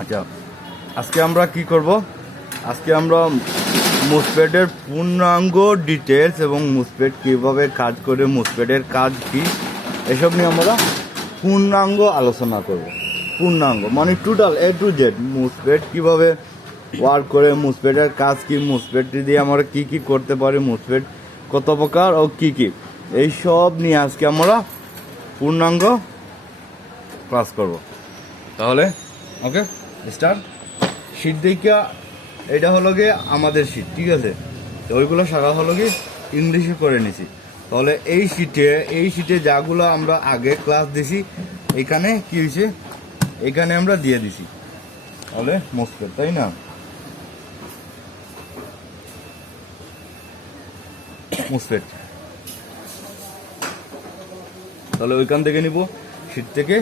আচ্ছা, আজকে আমরা কি করব? আজকে আমরা মুসপেটের পূর্ণাঙ্গ ডিটেলস এবং মুসপেট কীভাবে কাজ করে, মুসপেটের কাজ কী, এসব নিয়ে আমরা পূর্ণাঙ্গ আলোচনা করব। পূর্ণাঙ্গ মানে টোটাল A to Z মুসপেট কীভাবে ওয়ার্ক করে, মুসপেটের কাজ কী, মুসপেট দিয়ে আমরা কী কী করতে পারি, মুসপেট কত প্রকার ও কী কী, এই সব নিয়ে আজকে আমরা পূর্ণাঙ্গ ক্লাস করব। তাহলে ওকে স্টার্ট। শীট দেখা এটা হলো গিয়ে আমাদের শীট, ঠিক আছে? তো ওইগুলো সারা হলো গিয়ে ইংলিশে করে নিছি। তাহলে এই শীটে যাগুলো আমরা আগে ক্লাস দিছি এখানে কি হয়েছে, এখানে আমরা দিয়ে দিছি। তাহলে মুসপেট, তাই না? মুসপেট তাহলে ওইখান থেকে নিব, শীট থেকে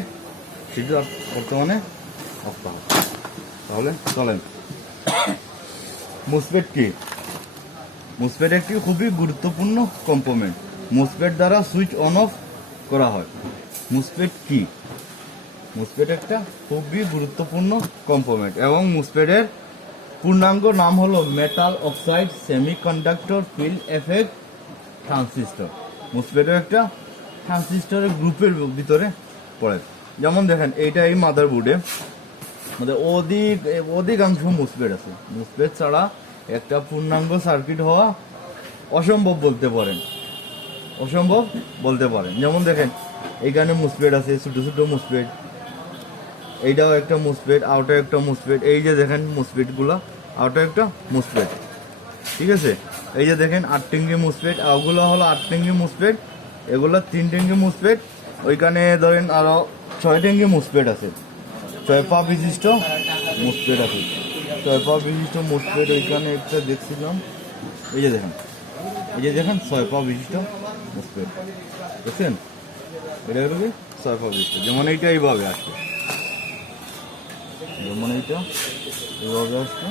শীট বর্তমানে অফ করা। তাহলে চলেন, মুসপেট কি? মুসপেট একটি খুবই গুরুত্বপূর্ণ কম্পোনেন্ট। মুসপেট দ্বারা সুইচ অন অফ করা হয়। মুসপেট কি? মুসপেট একটা খুবই গুরুত্বপূর্ণ কম্পোনেন্ট এবং মুসপেটের পূর্ণাঙ্গ নাম হলো metal oxide semiconductor field effect transistor. মুসপেটের একটা ট্রানজিস্টরের গ্রুপের ভিতরে পড়ে। যেমন দেখেন এইটা এই মাদারবোর্ডে আমাদের অধিকাংশ মুসপেট আছে। মুসপেট ছাড়া একটা পূর্ণাঙ্গ সার্কিট হওয়া অসম্ভব বলতে পারেন। যেমন দেখেন এইখানে মুসপেট আছে, ছোটো ছোটো মুসপেট, এইটাও একটা মুসপেট, আউটার একটা মুসপেট, এই যে দেখেন মুসপেটগুলো, আউটার একটা মুসপেট, ঠিক আছে? এই যে দেখেন 8 টেঙ্গি মুসপেট, ওগুলো হলো 8 টেঙ্গি মুসপেট, এগুলো 3 টেঙ্গি মুসপেট। ওইখানে ধরেন আরও 6 টেঙ্গি মুসপেট আছে, 6 পা বিশিষ্ট মুসপেট আছে। 6 পা বিশিষ্ট মুসপেট ওইখানে একটা দেখছিলাম, এই যে দেখেন 6 পা বিশিষ্ট মুসপেট দেখছেন? এটা হলো কি 6 পা বিশিষ্ট। যেমন এইটা এইভাবে আসবে, যেমন এইটা এইভাবে আসবে,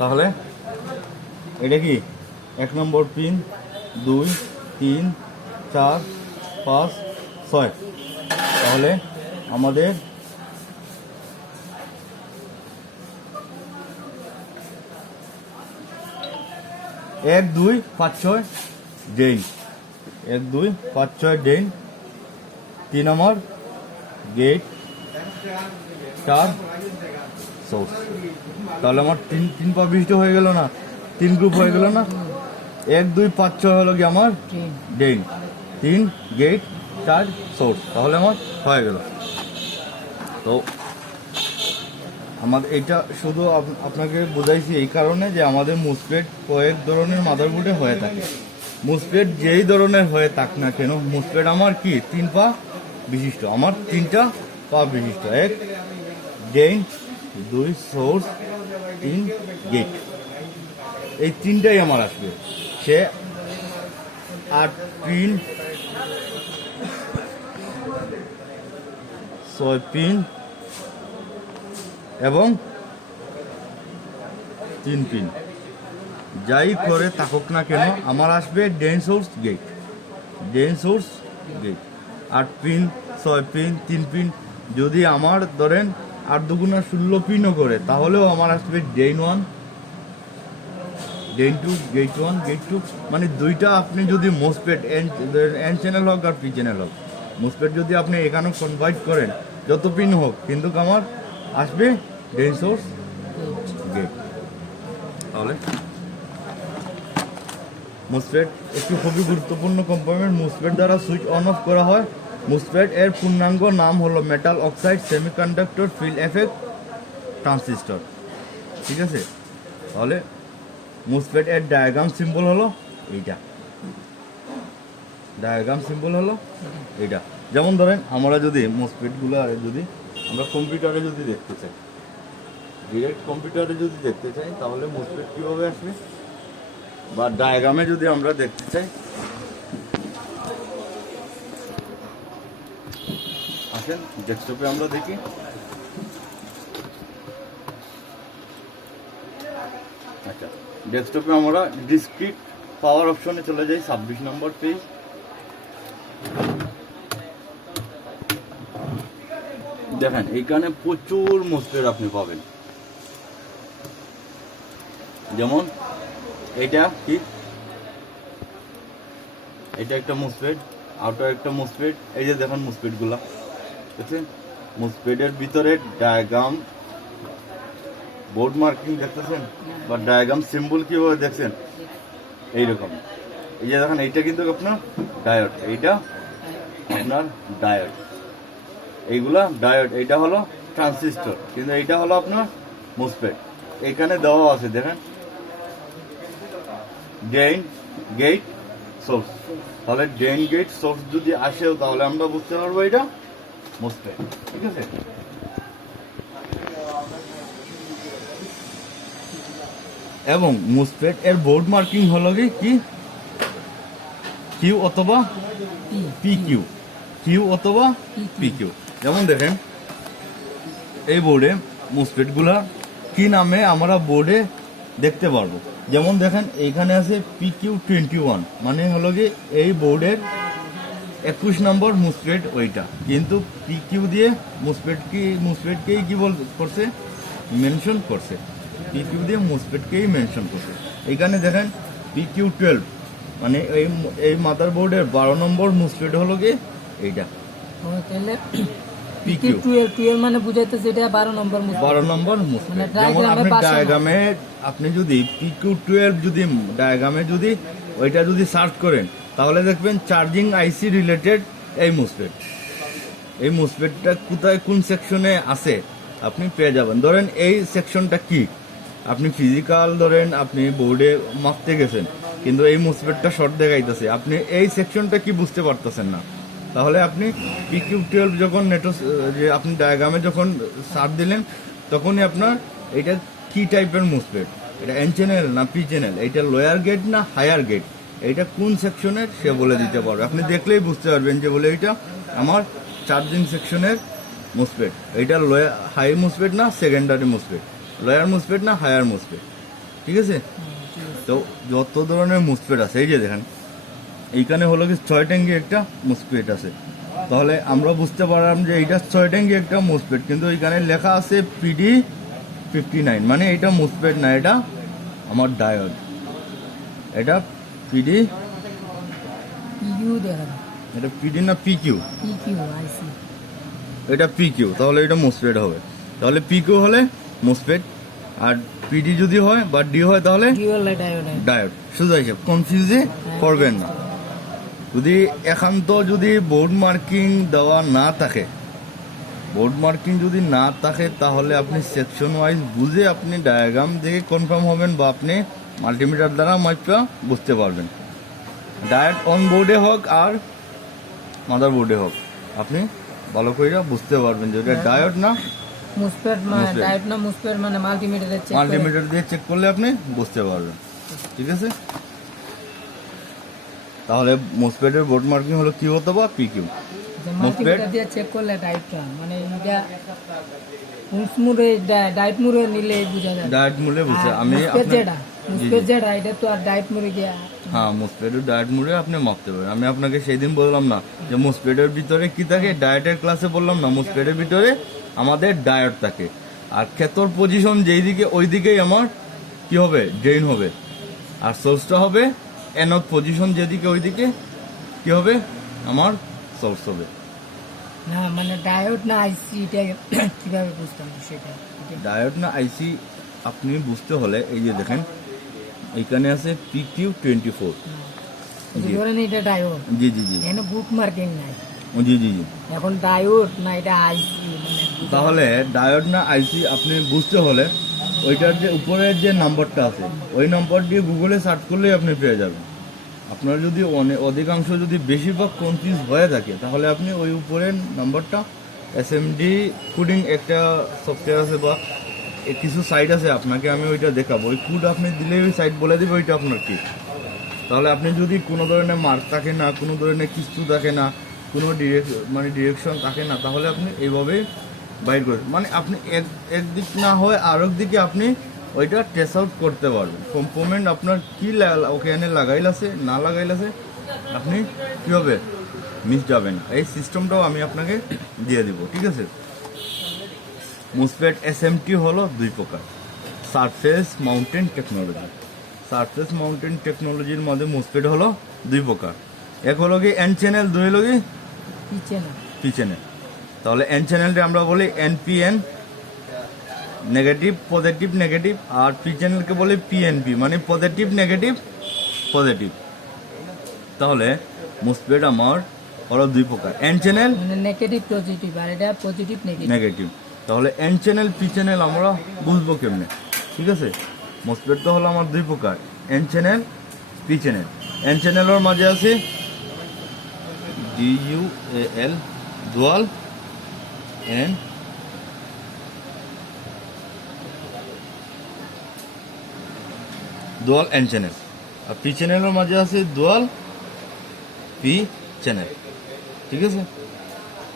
তাহলে এটা কি 1 নম্বর পিন, 2, 3, 4, 5, 6। তাহলে আমাদের এক, 2, 5, 6 ড্রেন, 1, 2, 5, 6 ড্রেন, 3 নম্বর গেট, 4 সোর্স। তাহলে আমার তিন পা বিশিষ্ট হয়ে গেল না, 3 গ্রুপ হয়ে গেল না? 1, 2, 5, 6 হলো কি আমার ড্রেন, 3 গেট, 4 সোর্স। তাহলে আমার হয়ে গেল। তো আমাদের এইটা শুধু আপনাকে বোঝাইছি এই কারণে যে আমাদের মুসপেট কয়েক ধরনের মাদারবোর্ডে হয়ে থাকে। মুসপেট যেই ধরনের হয়ে থাক না কেন, মুসপেট আমার কি 3 পা বিশিষ্ট, আমার 3টা পা বিশিষ্ট, 1 ড্রেন, 2 সোর্স, 3 গেট, এই 3টাই আমার আসবে। সে 8 পিন, 6 পিন এবং 3 পিন, যাই করে থাকুক না কেন আমার আসবে drain source gate, 8 pin, 6 pin, 3 pin. যদি আমার ধরেন 8 দুগুণা 16 পিনও করে তাহলেও আমার আসবে ড্রেন 1, ড্রেন 2, গেট 1, গেট 2। মানে দুইটা আপনি যদি মুসপেট এন চ্যানেল হোক আর পি চ্যানেল হোক, মুসপেট যদি আপনি এখানেও কনভার্ট করেন যত পিন হোক, কিন্তু আমার আসবে ড্রেন সোর্স গেট। তাহলে মুসপেট একটি খুবই গুরুত্বপূর্ণ কম্পোনেন্ট। মুসপেট দ্বারা সুইচ অন অফ করা হয়। মুসপেট এর পূর্ণাঙ্গ নাম হলো metal oxide semiconductor field effect transistor, ঠিক আছে? তাহলে মুসপেট এর ডায়াগ্রাম সিম্বল হলো এইটা, যেমন ধরেন আমরা যদি মুসপেটগুলো যদি আমরা কম্পিউটারে যদি দেখতে চাই, ডিরেক্ট কম্পিউটারে যদি দেখতে চাই, তাহলে মুসপেট কীভাবে আসবে, বা ডায়াগ্রামে যদি আমরা দেখতে চাই, আসেন ডেস্কটপে আমরা দেখি। ডেস্কটপে আমরা ডিসক্রিট পাওয়ার অপশনে চলে যাই, 26 নম্বর পেজ। দেখেন এইখানে প্রচুর মোসফেট আপনি পাবেন। যেমন এইটা কি, এটা একটা মোসফেট, আউটার একটা মোসফেট। এই যে দেখেন মোসফেটগুলা, বুঝছেন? মোসফেটের ভিতরে ডায়াগ্রাম, বোর্ড মার্কিং দেখতেছেন বা ডায়াগ্রাম সিম্বল কিভাবে দেখছেন এইরকম। এই যে দেখেন এইটা কিন্তু আপনার ডায়োড, এইটা আপনার ডায়োড, এইগুলা ডায়োড। এইটা হলো ট্রানজিস্টর, কিন্তু এইটা হলো আপনার মোসফেট। এখানে দেওয়া আছে দেখেন ড্রেন, গেট, সোর্স। তাহলে ড্রেন, গেট, সোর্স যদি আসেও তাহলে আমরা বুঝতে পারবো এটা মোসফেট। ঠিক আছে, এবং মোসফেট এর বোর্ড মার্কিং হলো কি কিউ অথবা পি কিউ, কিউ অথবা পি কিউ। যেমন দেখেন এই বোর্ডে মোসফেট গুলা কি নামে আমরা বোর্ডে দেখতে পারবো। যেমন দেখেন এইখানে আছে PQ21, মানে হলো কি এই বোর্ডের 21 নম্বর মোসফেট ওইটা, কিন্তু পিকিউ দিয়ে মোসফেটকেই কি করছে, মেনশন করছে। পিকিউ দিয়ে মোসফেটকেই মেনশন করছে। এইখানে দেখেন PQ12, মানে এই মাদার বোর্ডের 12 নম্বর মোসফেট হলো কি এইটা PQ12 মানে বুঝাইতেছে এটা 12 নম্বর মোসফেট। 12 নম্বর মোসফেট। যেমন আপনি ডায়াগ্রামে আপনি যদি PQ12 যদি ডায়াগ্রামে যদি ওইটা যদি সার্চ করেন তাহলে দেখবেন চার্জিং আইসি রিলেটেড এই মোসফেট। এই মোসফেটটা কোথায় কোন সেকশনে আছে আপনি পেয়ে যাবেন। ধরেন এই সেকশনটা কি, আপনি ফিজিক্যাল ধরেন আপনি বোর্ডে মাপতে গেছেন কিন্তু এই মোসফেটটা শর্ট দেখাইতেছে, আপনি এই সেকশনটা কি বুঝতে পারতেছেন না, তাহলে আপনি PQ12 যখন যে আপনি ডায়াগ্রামে যখন সার্চ দিলেন তখনই আপনার এটা কি টাইপের মোসফেট, এটা এন চ্যানেল না পি চ্যানেল, এটা লোয়ার গেট না হায়ার গেট, এইটা কোন সেকশনের সে বলে দিতে পারবে। আপনি দেখলেই বুঝতে পারবেন যে বলে এইটা আমার চার্জিং সেকশনের মোসফেট, এইটা হাই মোসফেট না সেকেন্ডারি মোসফেট, লোয়ার মোসফেট না হায়ার মোসফেট। ঠিক আছে, তো যত ধরনের মোসফেট আছে এই যে দেখেন এইখানে হলো কি 6 ট্যাঙ্কি একটা মোসফেট আছে, তাহলে আমরা বুঝতে পারলাম যে এইটা 6 ট্যাঙ্কি একটা মোসফেট, কিন্তু এইখানে লেখা আছে PD59, মানে এটা মোসফেট না, এটা আমার ডায়োড। এটা PD, এটা PD না PQ, এটা PQ, তাহলে এটা মোসফেট হবে। তাহলে PQ হলে মোসফেট, আর PD যদি হয় বা D হয় তাহলে ডায়োড। সোজা হিসাব, কনফিউজে করবেন না। যদি একান্ত যদি বোর্ড মার্কিং দেওয়া না থাকে, বোর্ড মার্কিং যদি না থাকে তাহলে আপনি সেকশন ওয়াইজ বুঝে আপনি ডায়াগ্রাম দেখে কনফার্ম হবেন বা আপনি মাল্টিমিটার দ্বারা মাইপা বুঝতে পারবেন। ডায়োড অন বোর্ডে হোক আর মাদার বোর্ডে হোক আপনি ভালো করে বুঝতে পারবেন যে এটা ডায়োড না মোসফেট, মানে ডায়োড না মোসফেট, মানে মাল্টিমিটার দিয়ে চেক করলে আপনি বুঝতে পারবেন। ঠিক আছে, তাহলে মোসফেটের বোর্ড মার্কিং হলো কি হতো বা পিকিউ। মাল্টিমিটার দিয়ে চেক করলে ডায়োডটা, মানে এটা মুসমুরে ডায়োড মুরে নিলে বোঝা যায়, ডায়োড মুরে বুঝে। আমি মোসফেট যেটা এটা তো আর ডায়োড মুরে গিয়া, হ্যাঁ মোসফেটের ডায়োড মুরে আপনি মাপতে পারেন। আমি আপনাকে সেই দিন বললাম না যে মোসফেটের ভিতরে কি থাকে, ডায়োডের ক্লাসে বললাম না মোসফেটের ভিতরে আমাদের ডায়োড থাকে, আর ক্ষেত্র পজিশন যেই দিকে ওই দিকেই আমার কি হবে, ড্রেন হবে, আর সোর্সটা হবে এনথ পজিশন যেদিকে ওইদিকে কি হবে আমার সোর্স হবে। না মানে ডায়োড না আইসি, এটা কিভাবে বুঝতাম সেটা? ডায়োড না আইসি আপনি বুঝতে হলে এই যে দেখেন এইখানে আছে PQ24, ধরেন এটা ডায়োড, জি জি জি, এখানে বুক মার্কিং নাই, জি জি জি, এখন ডায়োড না এটা আইসি, মানে তাহলে ডায়োড না আইসি আপনি বুঝতে হলে ওইটার যে উপরের যে নাম্বারটা আছে ওই নাম্বার দিয়ে গুগলে সার্চ করলেই আপনি পেয়ে যাবেন। আপনার যদি অধিকাংশ যদি বেশিরভাগ কনফিউজ হয়ে থাকে তাহলে আপনি ওই উপরের নাম্বারটা SMD কোডিং একটা সফটওয়্যার আছে বা কিছু সাইট আছে, আপনাকে আমি ওইটা দেখাবো, ওই কোড আপনি দিলে ওই সাইট বলে দেবে ওইটা আপনার কি। তাহলে আপনি যদি কোনো ধরনের মার্ক থাকে না, কোনো ধরনের কিছু থাকে না, কোনো ডিরেকশন থাকে না, তাহলে আপনি এইভাবে বাইর করেন, মানে আপনি একদিক না হয় আর দিকে আপনি ওইটা টেস্ট আউট করতে পারবেন। কম্পোনেন্ট আপনার কি ওখানে লাগাইল আছে না লাগাইল আছে আপনি কীভাবে মিস যাবেন, এই সিস্টেমটাও আমি আপনাকে দিয়ে দিব, ঠিক আছে। মুসফেট এসএমটি হলো দুই প্রকার, surface mountain technology. Surface mountain টেকনোলজির মধ্যে মুসফেট হলো দুই প্রকার, এক হলো কি এন চ্যানেল, দুই হলো কি পি চ্যানেল। তাহলে এন চ্যানেলটা আমরা বলি এনপিএন, নেগেটিভ পজিটিভ নেগেটিভ, আর পি চ্যানেলকে বলি পিএনপি, মানে পজিটিভ নেগেটিভ পজিটিভ। তাহলে মুসফেট আমার হলো দুই প্রকার, এন চ্যানেল মানে নেগেটিভ পজিটিভ, আর এটা পজিটিভ নেগেটিভ। তাহলে এন চ্যানেল পি চ্যানেল আমরা বুঝবো কেমনে, ঠিক আছে। মুসফেট তো হলো আমার দুই প্রকার, N channel P channel. N চ্যানেলের মাঝে আছে DUAL dual N dual N channel, আর পি চ্যানেলের মাঝে আছে ডুয়াল পি চ্যানেল, ঠিক আছে।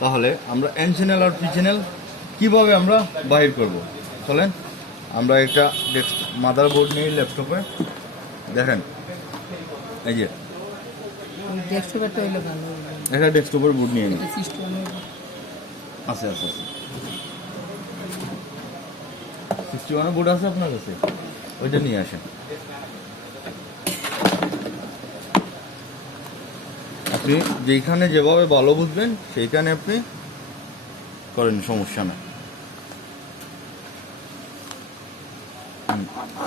তাহলে আমরা এন চ্যানেল আর পি চ্যানেল কীভাবে আমরা বাহির করব, চলেন আমরা একটা মাদারবোর্ড নিয়ে ল্যাপটপে দেখেন, এই যে ডেস্কটপেরটা হইলো ভালো, একটা ডেস্কটপের বোর্ড নিয়ে নিই, এটা সিস্টেমের আছে 61 বোর্ড আছে আপনার কাছে, ওইটা নিয়ে আসেন। আপনি যেখানে যেভাবে ভালো বুঝবেন সেইখানে আপনি করেন, সমস্যা না।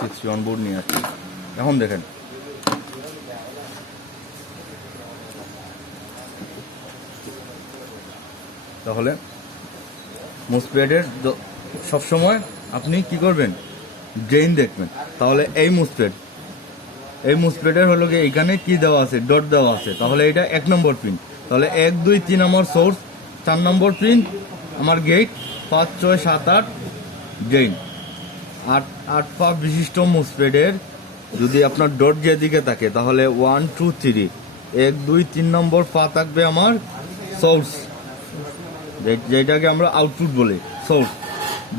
61 বোর্ড নিয়ে আসছি। এখন দেখেন তাহলে মুসফেটের সবসময় আপনি কি করবেন, ড্রেন দেখবেন। তাহলে এই মুসফেটের হলো গিয়ে এখানে কি দেওয়া আছে, ডট দেওয়া আছে, তাহলে এটা 1 নম্বর পিন। তাহলে 1 2 3 আমার সোর্স, 4 নম্বর পিন আমার গেট, 5 6 7 8 ড্রেন। 8 পা বিশিষ্ট মুসফেটের যদি আপনার ডট যেদিকে থাকে তাহলে 1 2 3 1 2 3 নম্বর পা থাকবে আমার সোর্স, যেটাকে আমরা আউটপুট বলি সোর্স।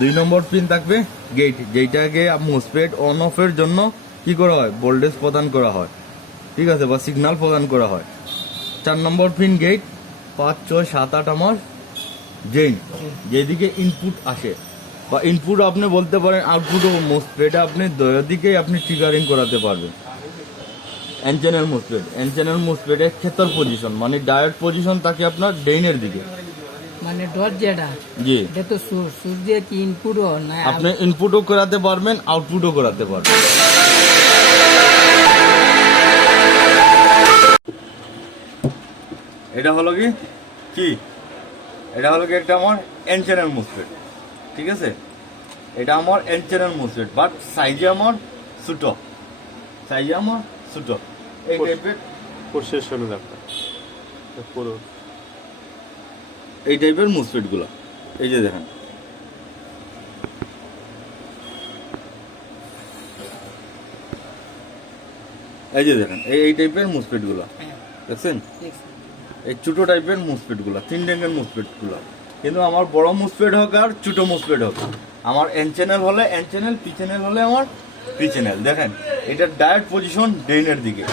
2 নম্বর পিন থাকবে গেট, যেটাকে মুসফেট অন অফের জন্য কি করা হয়, ভোল্টেজ প্রদান করা হয়, ঠিক আছে, বা সিগন্যাল প্রদান করা হয়। 4 নম্বর পিন গেট, 5 6 7 8 আমার ড্রেন, যেদিকে ইনপুট আসে, বা ইনপুট আপনি বলতে পারেন আউটপুটও মুসফেটে আপনি দিকেই আপনি ট্রিগারিং করাতে পারবেন। এন চ্যানেল মুসফেটের ক্ষেত্র পজিশন মানে ডায়োড পজিশন থাকে আপনার ড্রেনের দিকে, মানে ডট যেটা, জি এটা তো সোর্স দিয়ে কি ইনপুটও না, আপনি ইনপুটও করাতে পারবেন আউটপুটও করাতে পারবেন। এটা হলো কি এটা হলো কি একটা আমার এন চ্যানেল মুসফেট, ঠিক আছে। এটা আমার এন চ্যানেল মুসফেট, বাট সাইজে আমার ছোট, এই টাইপের এই টাইপের মুসফেট গুলা, এই যে দেখেন এই টাইপের মুসফেট গুলা দেখছেন, এই ছোট টাইপের মুসফেট গুলা, 3 ডেঙ্গের মুসফেট গুলা। কিন্তু আমার বড় মুসফেট হোক আর ছোট মুসফেট হোক, আমার এন চ্যানেল হলে এন চ্যানেল, পি চ্যানেল হলে আমার পি চ্যানেল। দেখেন এটা ডায়োড পজিশন ড্রেনের দিকে,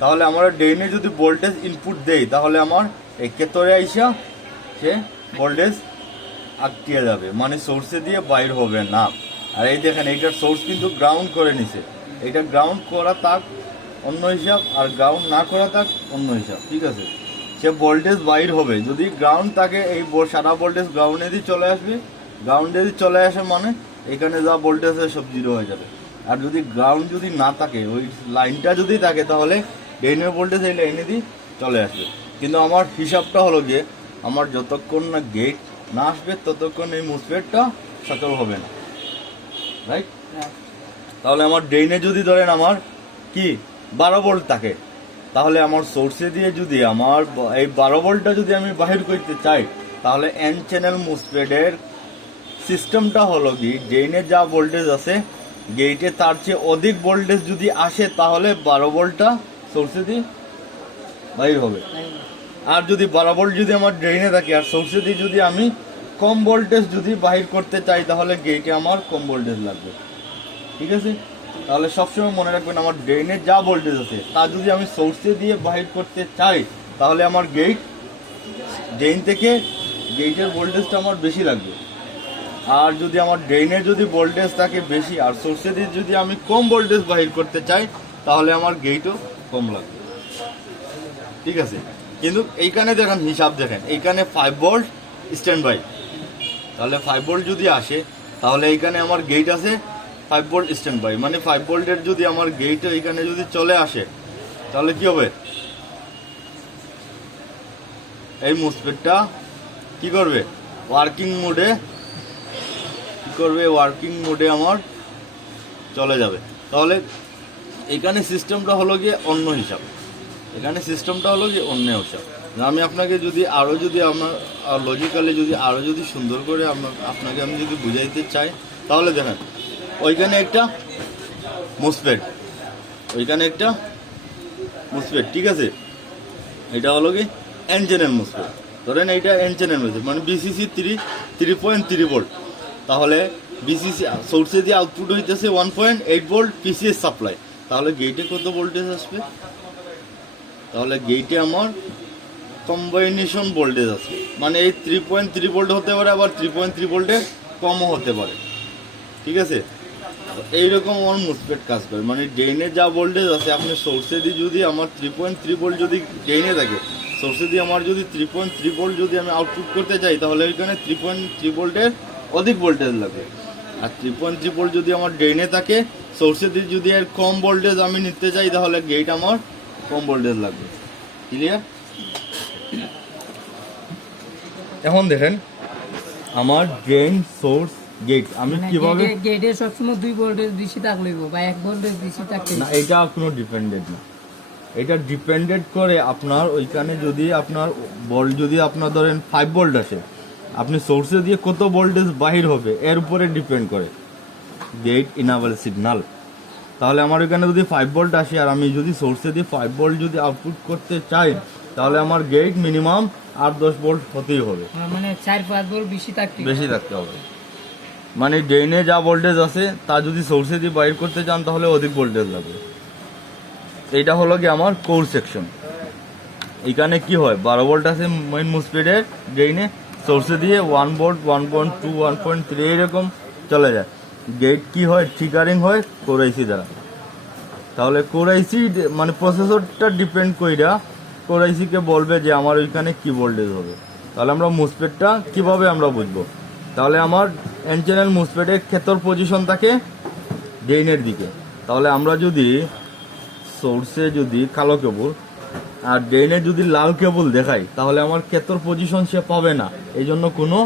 তাহলে আমরা ড্রেনে যদি ভোল্টেজ ইনপুট দেই তাহলে আমার এই কেতরে আইসা সে ভোল্টেজ আটকিয়ে যাবে, মানে সোর্সে দিয়ে বাইর হবে না। আর এই দেখেন এইটার সোর্স কিন্তু গ্রাউন্ড করে নিছে, এটা গ্রাউন্ড করা তাক অন্য হিসাব, আর গ্রাউন্ড না করা তাক অন্য হিসাব, ঠিক আছে। সে ভোল্টেজ বাইর হবে যদি গ্রাউন্ড থাকে, এই সারা ভোল্টেজ গ্রাউন্ডে দিয়ে চলে আসবে, গ্রাউন্ডে দিয়ে চলে আসে মানে এখানে যা ভোল্টেজ আছে সব জিরো হয়ে যাবে। আর যদি গ্রাউন্ড যদি না থাকে, ওই লাইনটা যদি থাকে তাহলে ড্রেনের ভোল্টেজ এই লাইনে দিয়ে চলে আসবে। কিন্তু আমার হিসাবটা হলো যে আমার যতক্ষণ না গেট না আসবে ততক্ষণ এই মুসফেটটা সচল হবে না, রাইট। তাহলে আমার ড্রেনে যদি ধরেন আমার কি 12 ভোল্ট থাকে, তাহলে আমার সোর্সে দিয়ে যদি আমার এই 12 ভোল্টটা যদি আমি বাহির করতে চাই, তাহলে এন চ্যানেল মুসফেটের সিস্টেমটা হলো কি, ড্রেনে যা ভোল্টেজ আছে গেটে তার চেয়ে অধিক ভোল্টেজ যদি আসে তাহলে 12 ভোল্টটা সোর্সে দিয়ে বাহির হবে। আর যদি 12 ভোল্ট যদি আমার ড্রেনে থাকে আর সোর্সে দিয়ে যদি আমি কম ভোল্টেজ যদি বাহির করতে চাই তাহলে গেটে আমার কম ভোল্টেজ লাগবে, ঠিক আছে? তাহলে সবসময় মনে রাখবেন আমার ড্রেনের যা ভোল্টেজ আছে তা যদি আমি সোর্সে দিয়ে বাহির করতে চাই তাহলে আমার ড্রেন থেকে গেটের ভোল্টেজটা আমার বেশি লাগবে। আর যদি আমার ড্রেনের যদি ভোল্টেজ থাকে বেশি আর সোর্সে দিয়ে যদি আমি কম ভোল্টেজ বাহির করতে চাই তাহলে আমার গেটও কম লাগবে। ঠিক আছে? কিন্তু এইখানে দেখেন, হিসাব দেখেন, এইখানে 5 ভোল্ট স্ট্যান্ড বাই, তাহলে 5 ভোল্ট যদি আসে তাহলে এইখানে আমার গেট আছে 5 ভোল্ট স্ট্যান্ড বাই, মানে 5 ভোল্টের যদি আমার গেট এইখানে যদি চলে আসে তাহলে কি হবে, এই মুসফেটটা কি করবে, ওয়ার্কিং মোডে আমার চলে যাবে। তাহলে এখানে সিস্টেমটা হলো গিয়ে অন্য হিসাব, আমি আপনাকে যদি আরও যদি আমার লজিক্যালি যদি আরও যদি সুন্দর করে আপনাকে আমি যদি বুঝাইতে চাই তাহলে দেখেন, ওইখানে একটা মুসফেট, ঠিক আছে? এটা হলো কি এন চ্যানেল মুসফেট, ধরেন এইটা এন চ্যানেল মুসফেট মানে বিসিসি 3.3 ভোল্ট, তাহলে বিসিসি সোর্সে দিয়ে আউটপুট হইতেছে 1.8 ভোল্ট পিসিএস সাপ্লাই, তাহলে গেটে কত ভোল্টেজ আসবে, তাহলে গেটে আমার কম্বাইনেশন ভোল্টেজ আসবে, মানে এই 3.3 ভোল্ট হতে পারে, আবার 3.3 ভোল্টের কমও হতে পারে। ঠিক আছে? এইরকম আমার মুসফেট কাজ করে, মানে ড্রেনে যা ভোল্টেজ আছে আপনি সোর্সে দিয়ে যদি আমার 3.3 ভোল্ট যদি ড্রেনে থাকে, সোর্সে দিয়ে আমার যদি 3.3 ভোল্ট যদি আমি আউটপুট করতে চাই তাহলে ওইখানে 3.3 ভোল্টের অধিক ভোল্টেজ লাগে। আর 3.3 ভোল্ট যদি আমার ড্রেনে থাকে, সোর্সে দিয়ে যদি এর কম ভোল্টেজ আমি নিতে চাই তাহলে গেট আমার কম ভোল্টেজ লাগবে। ক্লিয়ার? এখন দেখেন আমার ড্রেন, সোর্স, গেট আমি কিভাবে, গেটে সবসময় 2 ভোল্টেজ বেশি থাকলেই বা 1 ভোল্টেজ বেশি থাকলে না, এটা কোনো ডিপেন্ডেন্ট না, এটা ডিপেন্ডেন্ট করে আপনার ওইখানে যদি আপনার যদি আপনার ধরেন 5 ভোল্ট আসে, আপনি সোর্সে দিয়ে কত ভোল্টেজ বাহির হবে এর উপরে ডিপেন্ড করে গেট ইনাবল সিগন্যাল। তাহলে আমার ওইখানে যদি 5 ভোল্ট আসে আর আমি যদি সোর্সে দিয়ে 5 ভোল্ট যদি আউটপুট করতে চাই তাহলে আমার গেট মিনিমাম 8-10 ভোল্ট হতেই হবে, মানে 4-5 ভোল্ট বেশি থাকতে হবে। মানে ড্রেনে যা ভোল্টেজ আছে তা যদি সোর্সে দিয়ে বাইর করতে চান তাহলে অধিক ভোল্টেজ লাগবে। এইটা হলো কি আমার কোর সেকশন। এখানে কি হয়, 12 ভোল্ট আছে মেইন মুসফেটের ড্রেনে, সোর্সে দিয়ে 1 ভোল্ট, 1.2, 1.3 এরকম চলে যায়। গেট কি হয়, ট্রিগারিং হয় কোর আইসি দ্বারা। তাহলে কোর আইসি মানে প্রসেসরটা ডিপেন্ড কইরা কোর আইসিকে বলবে যে আমার ওইখানে কি ভোল্টেজ হবে। তাহলে আমরা মুসফেটটা কিভাবে আমরা বুঝবো, তাহলে আমার এন চ্যানেল মুসফেটের ক্ষেত্র পজিশন থাকে ড্রেনের দিকে, তাহলে আমরা যদি সোর্সে যদি কালো কেবল আর ড্রেনে যদি লাল কেবল দেখাই তাহলে আমার ক্ষেত্র পজিশন সে পাবে না, এই জন্য কোনো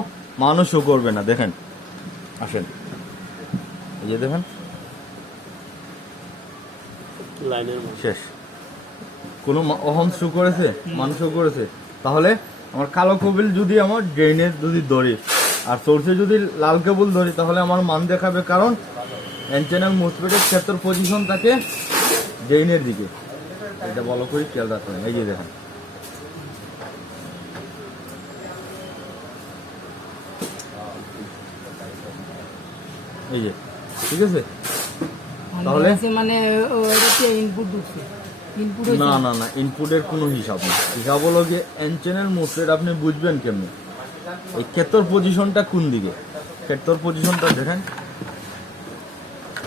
মানুষও করবে না। দেখেন, আসেন, এই যে দেখেন লাইনের শেষ, কোনো অহন শো করেছে, মানুষও করেছে। তাহলে আমার কালো কেবল যদি আমার ড্রেনে যদি ধরি আর সোর্সে যদি লাল কেবল ধরি তাহলে আমার মান দেখাবে, কারণ এন চ্যানেল মুসফেটের ক্ষেত্র পজিশন থাকে ড্রেনের দিকে। এটা ভালো করে খেয়াল রাখবেন। এই যে দেখেন, এই যে, ঠিক আছে? তাহলে মানে ওইটাতে ইনপুট ঢুকছে, না না না, ইনপুটের কোনো হিসাব না। হিসাব হলো যে এন চ্যানেল মুসফেট আপনি বুঝবেন কেমনি, এই ক্ষেত্র পজিশনটা কোন দিকে, ক্ষেত্র পজিশনটা দেখেন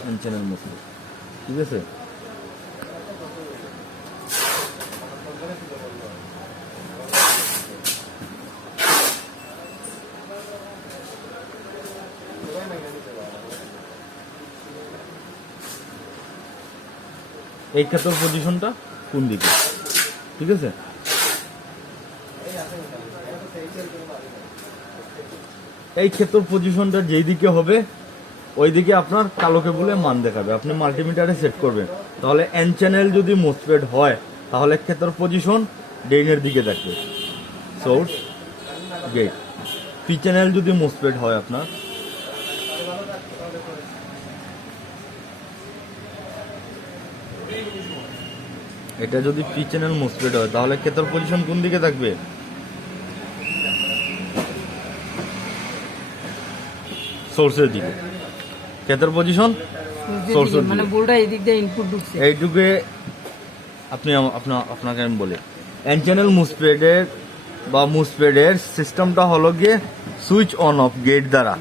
এন চ্যানেল মুসফেট, ঠিক আছে? এই ক্ষেত্র পজিশনটা কোন দিকে, ঠিক আছে? এই ক্ষেত্র পজিশনটা যেই দিকে হবে ওই দিকে আপনার কালো কেবলে মান দেখাবে, আপনি মাল্টিমিটারে সেট করবেন। তাহলে এন চ্যানেল যদি মোসফেট হয় তাহলে ক্ষেত্র পজিশন ড্রেনের দিকে থাকবে, সোর্স, গেট। পি চ্যানেল যদি মোসফেট হয় আপনার, এটা যদি পি চ্যানেল মোসফেট হয় তাহলে ক্ষেত্র পজিশন কোন দিকে থাকবে, সোর্সের দিকে। ক্ষেত্র পজিশন সোর্সের মানে দিকে। বোল্টটা এদিক দিয়ে ইনপুট ঢুকছে। এইটুকু আপনি আপনাকে আমি বলি, এন চ্যানেল মুসপেডের বা মুসপেডের সিস্টেমটা হলো গিয়ে সুইচ অন অফ গেট দ্বারা।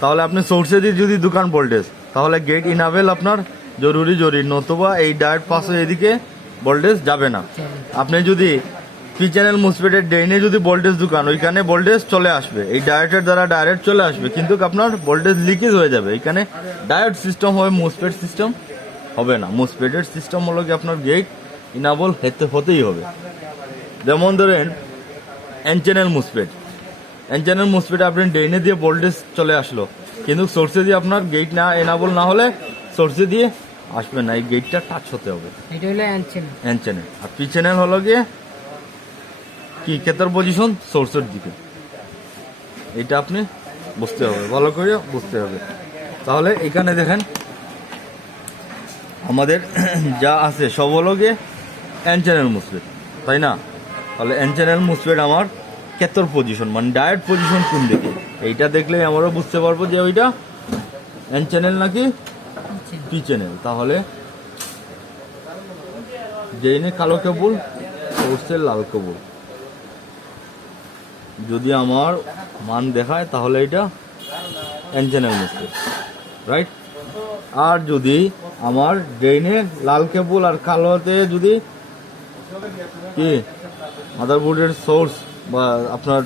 তাহলে আপনি সোর্সে দিয়ে যদি দোকান ভোল্টেজ, তাহলে গেট ইনাবেল আপনার জরুরি, নতুবা এই ডায়োড পাশে এদিকে ভোল্টেজ যাবে না। আপনি যদি পি চ্যানেল মুসপেডের ড্রেনে যদি ভোল্টেজ দোকান, ওইখানে ভোল্টেজ চলে আসবে, এই ডায়োডের দ্বারা ডাইরেক্ট চলে আসবে, কিন্তু আপনার ভোল্টেজ লিকেজ হয়ে যাবে। এখানে ডায়োড সিস্টেম হবে, মুসপেড সিস্টেম হবে না। মুসপেডের সিস্টেম হলো কি আপনার গেট ইনাবল হতেই হবে। যেমন ধরেন এন চ্যানেল মুসপেড আপনি ড্রেনে দিয়ে ভোল্টেজ চলে আসলো, কিন্তু সোর্সে দিয়ে আপনার গেট না এনাবল না হলে সোর্সে দিয়ে আসবে না, এই গেটটা টাচ হতে হবে। এটা হলো এন চ্যানেল। আর পি চ্যানেল হলো গিয়ে কি ক্ষেত্রের পজিশন সোর্সের দিকে। এটা আপনি বুঝতে হবে, ভালো করে বুঝতে হবে। তাহলে এখানে দেখেন আমাদের যা আছে সব হলো গিয়ে এন চ্যানেল মুসপেড, তাই না? তাহলে এন চ্যানেল মুসপেড আমার ক্ষেত্র পজিশন, মানে ডায়োড পজিশন কোন দিকে, এইটা দেখলে আমরা বুঝতে পারবো যে ওইটা এন চ্যানেল নাকি পি চ্যানেল। তাহলে ড্রেনে কালো কেবল, সোর্সের লাল কেবল যদি আমার মান দেখায়, তাহলে এটা এন চ্যানেল মুসপেড, রাইট? আর যদি আমার ড্রেনে লাল কেবল আর কালোতে যদি কি মাদারবোর্ডের সোর্স বা আপনার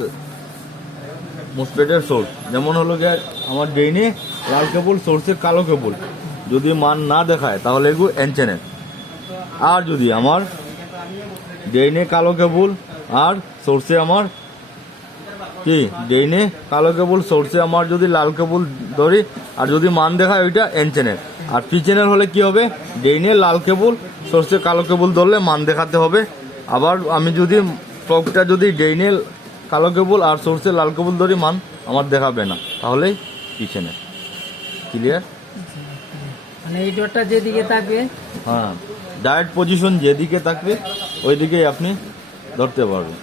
মুসপেডের সোর্স, যেমন হলো গিয়ে আমার ড্রেনে লাল কেবল, সোর্সে কালো কেবল যদি মান না দেখায়, তাহলে এগুলো এন চ্যানেল। আর যদি আমার ড্রেনে কালো কেবল আর সোর্সে আমার কি, ড্রেনে কালো কেবল, সোর্সে আমার যদি লাল কেবল ধরি আর যদি মান দেখায়, ওইটা এন চ্যানেল। আর পি চ্যানেল হলে কি হবে, ড্রেনে লাল কেবল, সোর্সে কালো কেবল ধরলে মান দেখাতে হবে। আবার আমি যদি প্লগটা যদি ড্রেনে কালো কেবল আর সোর্সে লাল কেবল ধরি, মান আমার দেখাবে না, তাহলেই পি চ্যানেল। ক্লিয়ার? মানে এই ডটটা যেদিকে থাকবে, হ্যাঁ, ডায়োড পজিশন যেদিকে থাকবে ওই দিকেই আপনি ধরতে পারবেন।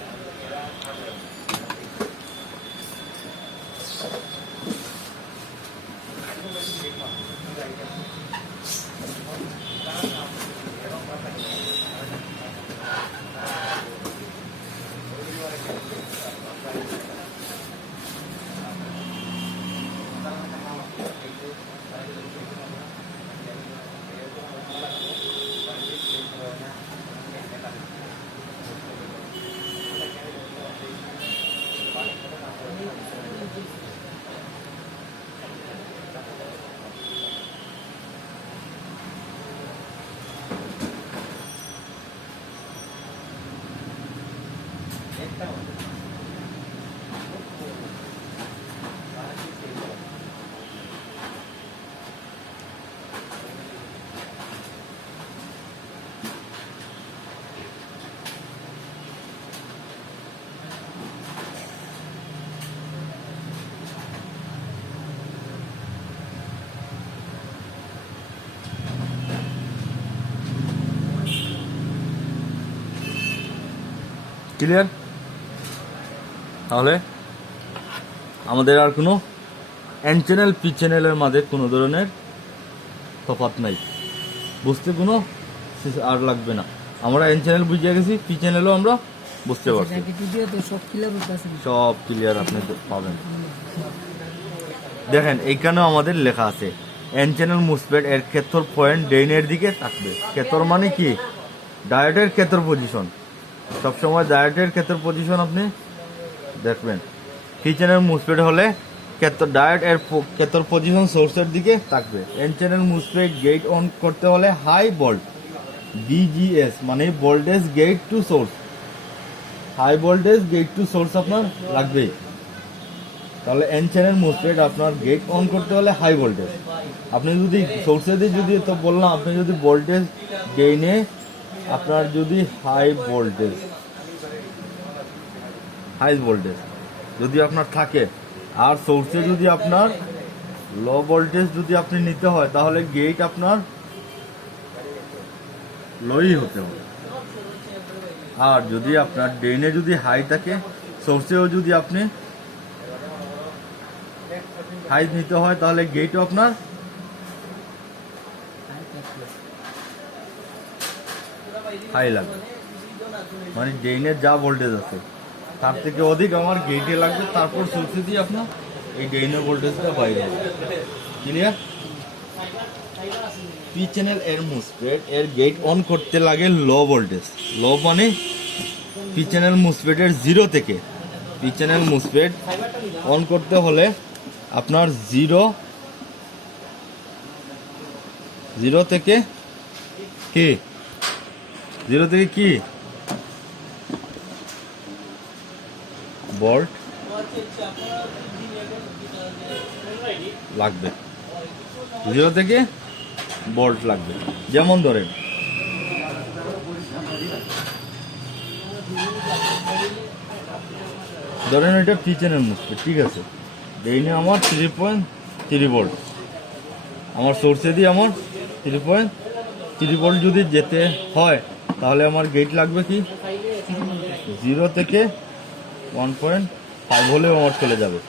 ক্লিয়ার? তাহলে আমাদের আর কোনো এন চ্যানেল পি চ্যানেলের মাঝে কোনো ধরনের তফাৎ নাই, বুঝতে কোনো আর লাগবে না। আমরা এন চ্যানেল বুঝে গেছি, পি চ্যানেলও আমরা বুঝতে পারছি, সব ক্লিয়ার আপনি পাবেন। দেখেন এইখানেও আমাদের লেখা আছে এন চ্যানেল মুসপেড এর ক্ষেত্র পয়েন্ট ড্রেনের দিকে থাকবে। ক্ষেত্র মানে কি, ডায়োডের ক্ষেত্র পজিশন। সবসময় ডায়োডের ক্ষেত্র পজিশন আপনি দেখবেন। পি চ্যানেল মুসপেড হলে ডায়োড এর ক্ষেত্র পজিশন সোর্সের দিকে থাকবে। N channel MOSFET gate on করতে হলে হাই ভোল্ট VGS মানে voltage gate to source, high voltage gate to source আপনার লাগবেই। তাহলে এন চ্যানেল মুসপেড আপনার গেট অন করতে হলে হাই ভোল্টেজ। আপনি যদি সোর্সে দিয়ে যদি, তো বললাম আপনি যদি ভোল্টেজ গেইনে আপনার যদি হাই ভোল্টেজ যদি আপনার থাকে, আর সোর্সে যদি আপনার লো ভোল্টেজ যদি আপনি নিতে হয়, তাহলে গেট আপনার লোই হতে হবে। আর যদি আপনার ড্রেনে যদি হাই থাকে, সোর্সেও যদি আপনি হাই নিতে হয়, তাহলে গেটও আপনার হাই লাগবে, মানে ড্রেনের যা ভোল্টেজ আছে তার থেকে অধিক আমার গেটে লাগবে, তারপর সোর্সে দিয়ে আপনার এই ড্রেনের ভোল্টেজটা বাইরে হবে। ক্লিয়ার? পি চ্যানেল এর মুসফেট এর গেট অন করতে লাগে লো ভোল্টেজ। লো মানে পি চ্যানেল মুসফেটের জিরো থেকে, পি চ্যানেল মুসফেট অন করতে হলে আপনার জিরো থেকে কি, জিরো থেকে কি ভোল্ট লাগবে, জিরো থেকে ভোল্ট লাগবে। যেমন ধরেন এটা পি চ্যানেল মুসফেট, ঠিক আছে, ড্রেনে আমার 3.3 ভোল্ট, আমার সোর্সে দিয়ে আমার 3.3 ভোল্ট যদি যেতে হয় তাহলে আমার গেট লাগবে কি 0 থেকে 1.5 হলেও আমার চলে যাবে,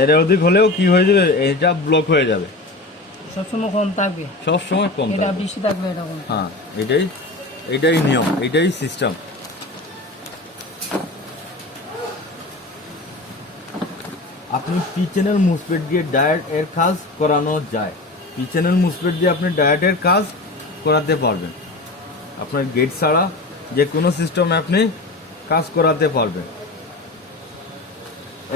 এর অধিক হলেও কি হয়ে যাবে, এটা ব্লক হয়ে যাবে, সবসময় কম থাকবে, সবসময় কম এটা থাকবে। বেশি থাকবে, এটা কম। হ্যাঁ, এটাই নিয়ম, এটাই সিস্টেম। আপনি পি চ্যানেল মুসফেট দিয়ে ডায়েট এর কাজ করানো যায়, পি চ্যানেল মুসফেট দিয়ে আপনি ডায়েটের কাজ করাতে পারবেন, আপনার গেট ছাড়া যে কোনো সিস্টেমে আপনি কাজ করাতে পারবেন।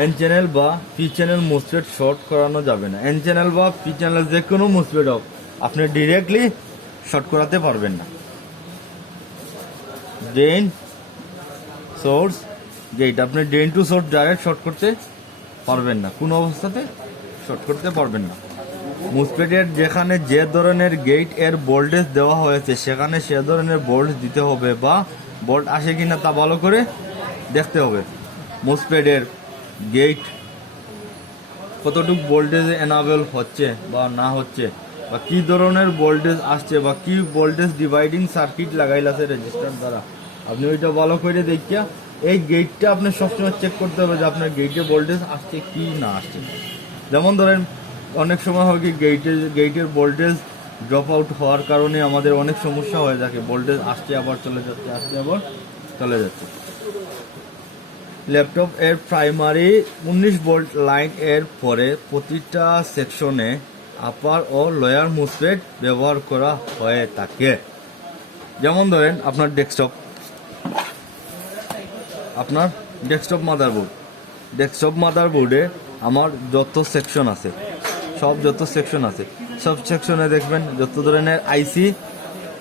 এন চ্যানেল বা পি চ্যানেল মুসফেট শর্ট করানো যাবে না, এন চ্যানেল বা পি চ্যানেল যে কোনো মুসফেট হোক আপনি ডিরেক্টলি শর্ট করাতে পারবেন না। ড্রেন সোর্স গেট, আপনি drain to source direct short করতে পারবেন না, কোনো অবস্থাতে শর্ট করতে পারবেন না। মুসফেটের যেখানে যে ধরনের গেট এর ভোল্টেজ দেওয়া হয়েছে সেখানে সে ধরনের ভোল্টেজ দিতে হবে, বা ভোল্ট আসে কিনা তা ভালো করে দেখতে হবে। মুসফেটের গেট কতটুকু ভোল্টেজ এনাবেল হচ্ছে বা না হচ্ছে, বা কি ধরনের ভোল্টেজ আসছে, বা কি ভোল্টেজ ডিভাইডিং সার্কিট লাগাইল আছে রেজিস্টার দ্বারা, আপনি ওইটা ভালো করে দেখিয়া এই গেটটা আপনি সবসময় চেক করতে হবে যে আপনার গেটে ভোল্টেজ আসছে কি না আসছে। যেমন ধরেন অনেক সময় হয় কি গেটের ভোল্টেজ ড্রপ আউট হওয়ার কারণে আমাদের অনেক সমস্যা হয়ে থাকে, ভোল্টেজ আসছে আবার চলে যাচ্ছে, আসছে আবার চলে যাচ্ছে। ল্যাপটপ এর প্রাইমারি 19 ভোল্ট লাইন এর পরে প্রতিটা সেকশনে আপার ও লোয়ার মুসফেট ব্যবহার করা হয়ে থাকে। যেমন ধরেন আপনার ডেস্কটপ মাদারবোর্ডে আমার যত সেকশন আছে সব সেকশনে দেখবেন যত ধরনের আইসি,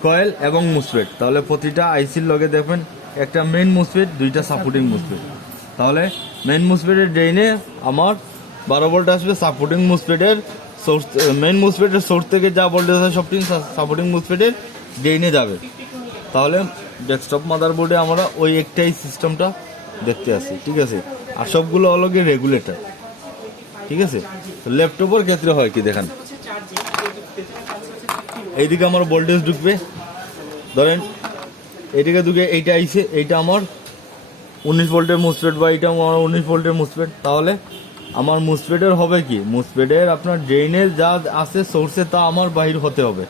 কয়েল এবং মুসফেট, তাহলে প্রতিটা আইসির লগে দেখবেন একটা মেইন মুসফেট, দুইটা সাপোর্টিং মুসফেট। তাহলে মেইন মুসফেটের ড্রেইনে আমার 12 ভোল্ট আসবে, সাপোর্টিং মুসফেটের সোর্স, মেইন মুসফেটের সোর্স থেকে যা ভোল্টেজ আছে সবটি সাপোর্টিং মুসফেটের ড্রেইনে যাবে। তাহলে ডেস্কটপ মাদারবোর্ডে আমরা ওই একটাই সিস্টেমটা দেখতে আসি, ঠিক আছে, আর সবগুলো হলো গিয়ে রেগুলেটর, ঠিক আছে। ল্যাপটপের ক্ষেত্রে হয় কি দেখেন, এইদিকে আমার ভোল্টেজ ঢুকবে, ধরেন এইদিকে ঢুকে এইটা আইছে, এইটা আমার 19 ভোল্টের মুসফেট, বা এটা আমার 19 ভোল্টের মুসফেট। তাহলে আমার মুসফেটের হবে কি, মুসফেটের আপনার ড্রেইনের যা আছে সোর্সে তা আমার বাহির হতে হবে।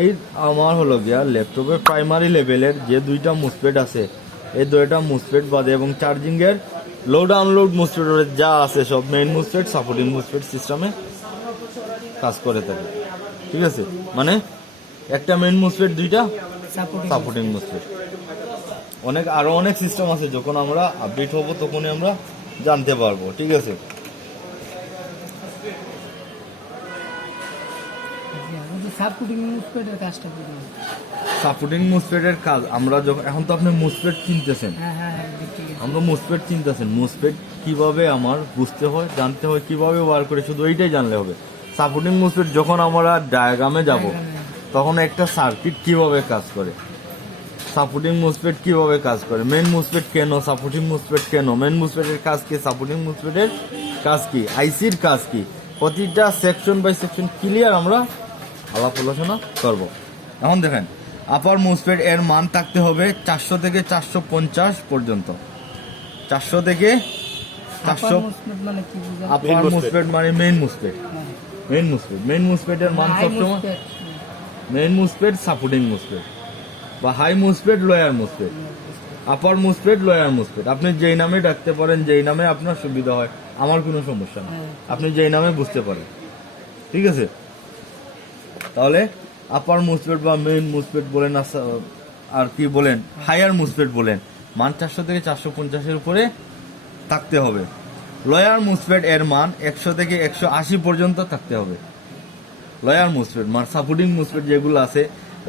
এই আমার হলো গিয়া ল্যাপটপের প্রাইমারি লেভেলের যে দুইটা মুসফেট আছে, এই দুইটা মুসফেট বাদে এবং চার্জিংয়ের লোড আনলোড মুসফেটের যা আছে সব মেইন মুসফেট সাপোর্টিং মুসফেট সিস্টেমে কাজ করে থাকে, ঠিক আছে। মানে একটা মেইন মুসফেট, দুইটা সাপোর্টিং মুসফেট। আরো অনেক সিস্টেম আছে, যখন আমরা আপডেট হব তখনই আমরা জানতে পারবো, ঠিক আছে। সাপোর্টিং মুসফেটের কাজ আমরা যখন, এখন তো আপনি মুসফেট চিনতেছেন, আমরা মুসফেট চিনতেছেন, মুসফেট কিভাবে আমার বুঝতে হয়, জানতে হয়, কিভাবে ওয়ার করে, শুধু এইটাই জানলে হবে। সাপোর্টিং মুসফেট যখন আমরা ডায়াগ্রামে যাব তখন একটা সার্কিট কিভাবে কাজ করে, সাপোর্টিং মুসফেট কিভাবে কাজ করে, মেইন মুসফেট কেন, সাপোর্টিং মুসফেট কেন, মেইন মুসফেটের কাজ কি, সাপোর্টিং মুসফেটের কাজ কি, আইসির কাজ কি, প্রতিটা সেকশন বাই সেকশন ক্লিয়ার আমরা আলাপ আলোচনা করব। এখন দেখেন আপার মুসফেট এর মান থাকতে হবে 400 থেকে 450 পর্যন্ত, 400 থেকে 400। আপার মুসফেট মানে মেইন মুসফেটের মান সবসময় মেইন মুসফেট, সাপোর্টিং মুসফেট, বা হাই মুসপেট, লোয়ার মুসপেট, আপার মুসপেট, লোয়ার মুসপেট, আপনি যেই নামে ডাকতে পারেন, যেই নামে আপনার সুবিধা হয়, আমার কোনো সমস্যা না, আপনি যেই নামে বুঝতে পারেন, ঠিক আছে। তাহলে আপার মুসপেট বা মেইন মুসপেট বলেন আর কি বলেন, হায়ার মুসপেট বলেন, মান 400 থেকে 450-এর উপরে থাকতে হবে। লয়ার মুসপেট এর মান 100 থেকে 180 পর্যন্ত থাকতে হবে। লয়ার মুসপেট মান সাপোর্টিং মুসপেট যেগুলো আছে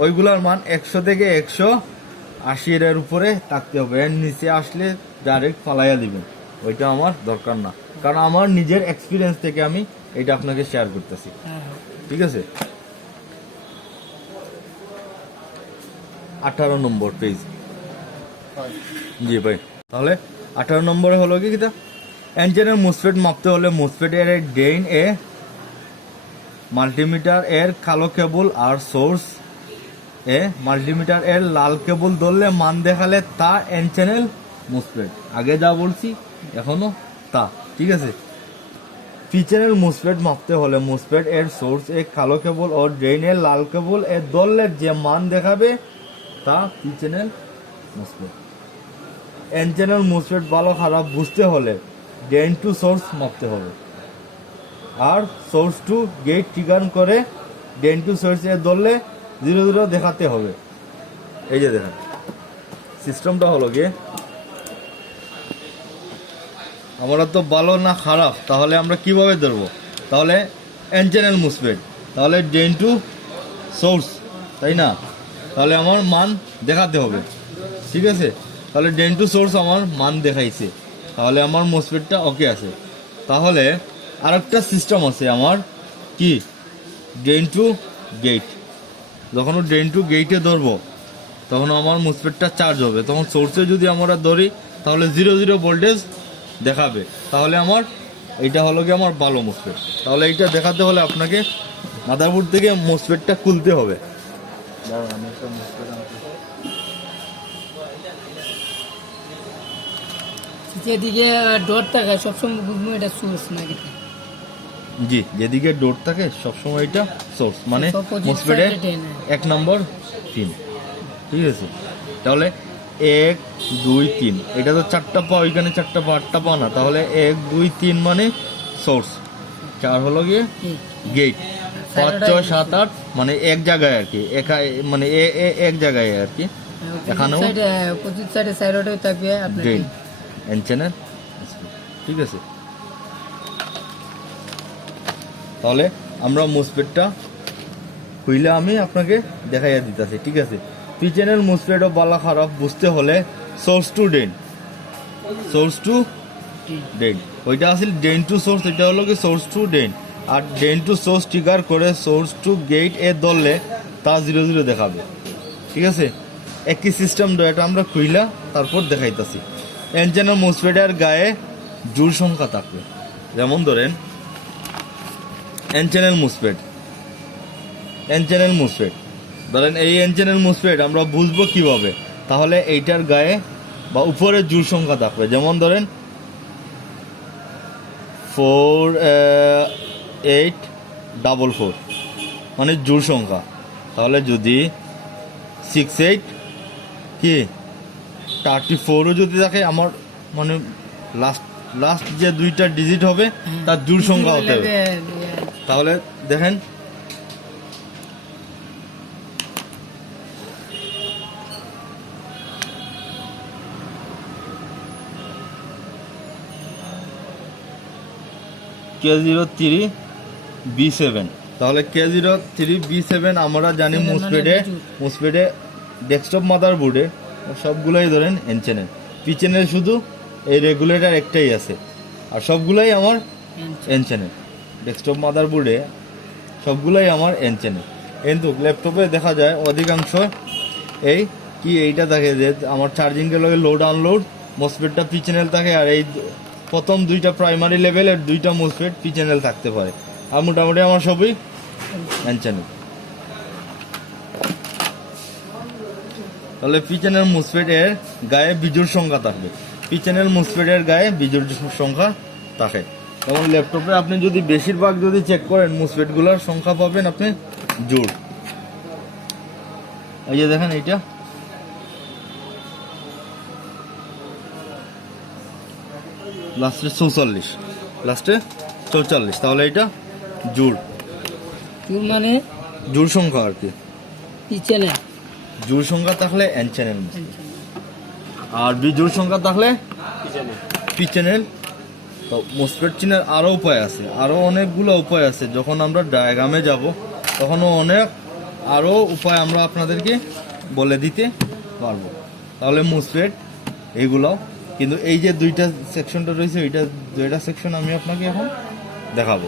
ওইগুলোর মান 100 থেকে 180 এর উপরে থাকতে হবে। এর নিচে আসলে ডাইরেক্ট ফালাইয়া দিবেন, ওইটা আমার দরকার না, কারণ আমার নিজের এক্সপিরিয়েন্স থেকে আমি এটা আপনাকে শেয়ার করতেছি, ঠিক আছে। 18 নম্বর পেজ, জি ভাই। তাহলে 18 নম্বরে হলো কি কিটা, এনচেনের মুসফেট মাপতে হলে মুসফেটের ড্রেইন এ মাল্টিমিটার এর কালো কেবল আর সোর্স এ মাল্টিমিটার এর লাল কেবল ধরলে মান দেখালে তা এন চ্যানেল মুসফেট। আগে যা বলছি এখনো তা, ঠিক আছে। পি চ্যানেল মুসফেট মাপতে হলে মুসফেট এর সোর্স এ কালো কেবল ও ড্রেইন এর লাল কেবল এ ধরলে যে মান দেখাবে তা পি চ্যানেল মুসফেট। এন চ্যানেল মুসফেট ভালো খারাপ বুঝতে হলে ড্রেইন টু সোর্স মাপতে হবে, আর সোর্স টু গেট ট্রিগার করে ড্রেইন টু সোর্স এ ধরলে 0 দেখাতে হবে। এই যে দেখেন সিস্টেমটা হলো গিয়ে, আমরা তো ভালো না খারাপ, তাহলে আমরা কিভাবে ধরবো, তাহলে এন চ্যানেল মুসফেট, তাহলে ড্রেইন টু সোর্স, তাই না, তাহলে আমার মান দেখাতে হবে, ঠিক আছে। তাহলে ড্রেইন টু সোর্স আমার মান দেখাইছে, তাহলে আমার মুসফেটটা ওকে আছে। তাহলে আরেকটা সিস্টেম আছে আমার, কি ড্রেইন টু গেট। যখন ড্রেইন টু গেটে ধরবো তখন আমার মুসফেটটা চার্জ হবে, তখন সোর্সে যদি আমরা ধরি তাহলে 0 ভোল্টেজ দেখাবে, তাহলে আমার এইটা হলো কি আমার ভালো মুসফেট। তাহলে এইটা দেখাতে হলে আপনাকে মাদারবোর্ড থেকে মুসফেটটা খুলতে হবে। যেদিকে ডট থাকে সবসময় বুঝবো এটা সোর্স নাকি, জি, যেদিকে ডোর থাকে সবসময় এটা সোর্স, মানে মুসফেটের 1 নম্বর 3, ঠিক আছে। তাহলে 1 2 3, এটা তো 4টা পা, ওইখানে 4টা পা 8টা পা না, তাহলে 1 2 3 মানে সোর্স, 4 হলো গিয়ে গেট, 5 6 7 8 মানে এক জায়গায় আর কি, মানে এক জায়গায় আর কি। এখানেও অপোজিট সাইডে সাইডেও থাকবে আপনার ড্রেন এন চ্যানেল, ঠিক আছে। তাহলে আমরা মুসফেটটা খুইলে আমি আপনাকে দেখাইয়া দিতেছি, ঠিক আছে। পি চ্যানেল মুসফেটও ভালো খারাপ বুঝতে হলে source to drain, source to drain, ওইটা আসলে ড্রেন টু সোর্স, এটা হলো কি সোর্স টু ড্রেন, আর ড্রেন টু সোর্স ট্রিগার করে সোর্স টু গেট এ ধরলে তা 0 দেখাবে, ঠিক আছে। একই সিস্টেম এটা আমরা খুইলা তারপর দেখাইতেছি। এন চ্যানেল মুসফেটের গায়ে জোড় সংখ্যা থাকবে, যেমন ধরেন এন চ্যানেল মুসফেট, এন চ্যানেল মুসফেট ধরেন, এই এন চ্যানেল মুসফেট আমরা বুঝবো কিভাবে, তাহলে এইটার গায়ে বা উপরে জোড় সংখ্যা থাকবে, যেমন ধরেন 4844 মানে জোড় সংখ্যা। তাহলে যদি 68 কি 34ও যদি থাকে, আমার মানে লাস্ট যে 2টা ডিজিট হবে তার জোড় সংখ্যা হতে হবে। তাহলে দেখেন K03B7, তাহলে K03B7 আমরা জানি মুসফেটে ডেস্কটপ মাদারবোর্ডে সবগুলাই ধরেন এন চ্যানেল, পি চ্যানেল শুধু এই রেগুলেটর একটাই আছে, আর সবগুলাই আমার এন চ্যানেল। ডেস্কটপ মাদারবোর্ডে সবগুলাই আমার এন চ্যানেল, কিন্তু ল্যাপটপে দেখা যায় অধিকাংশ এই কি এইটা থাকে যে আমার চার্জিংয়ের লগে লোড আনলোড মসফেটটা পি চ্যানেল থাকে, আর এই প্রথম 2টা প্রাইমারি লেভেলের 2টা মসফেট পি চ্যানেল থাকতে পারে, আর মোটামুটি আমার সবই এন চ্যানেল। তাহলে পি চ্যানেল মুসফেট এর গায়ে বিজোড় সংখ্যা থাকবে, পি চ্যানেল মুসফেট এর গায়ে বিজোড় সংখ্যা থাকে। যেমন ল্যাপটপে আপনি যদি বেশিরভাগ যদি চেক করেন মুসফেটগুলোর সংখ্যা পাবেন আপনি জোড়, এই যে দেখেন এইটা লাস্টে 44, লাস্টে 44, তাহলে এটা জোড় তোর মানে জোড় সংখ্যা আর কি। পিছনে জোড় সংখ্যা থাকলে এন চ্যানেল, আর বিজোড় সংখ্যা থাকলে পি চ্যানেল। তো মোসফেট চিনার আরও উপায় আছে, আরও অনেকগুলো উপায় আছে। যখন আমরা ডায়াগ্রামে যাব তখনও অনেক আরও উপায় আমরা আপনাদেরকে বলে দিতে পারবো। তাহলে মোসফেট এইগুলো, কিন্তু এই যে দুইটা সেকশনটা রয়েছে, দুইটা সেকশন আমি আপনাকে এখন দেখাবো।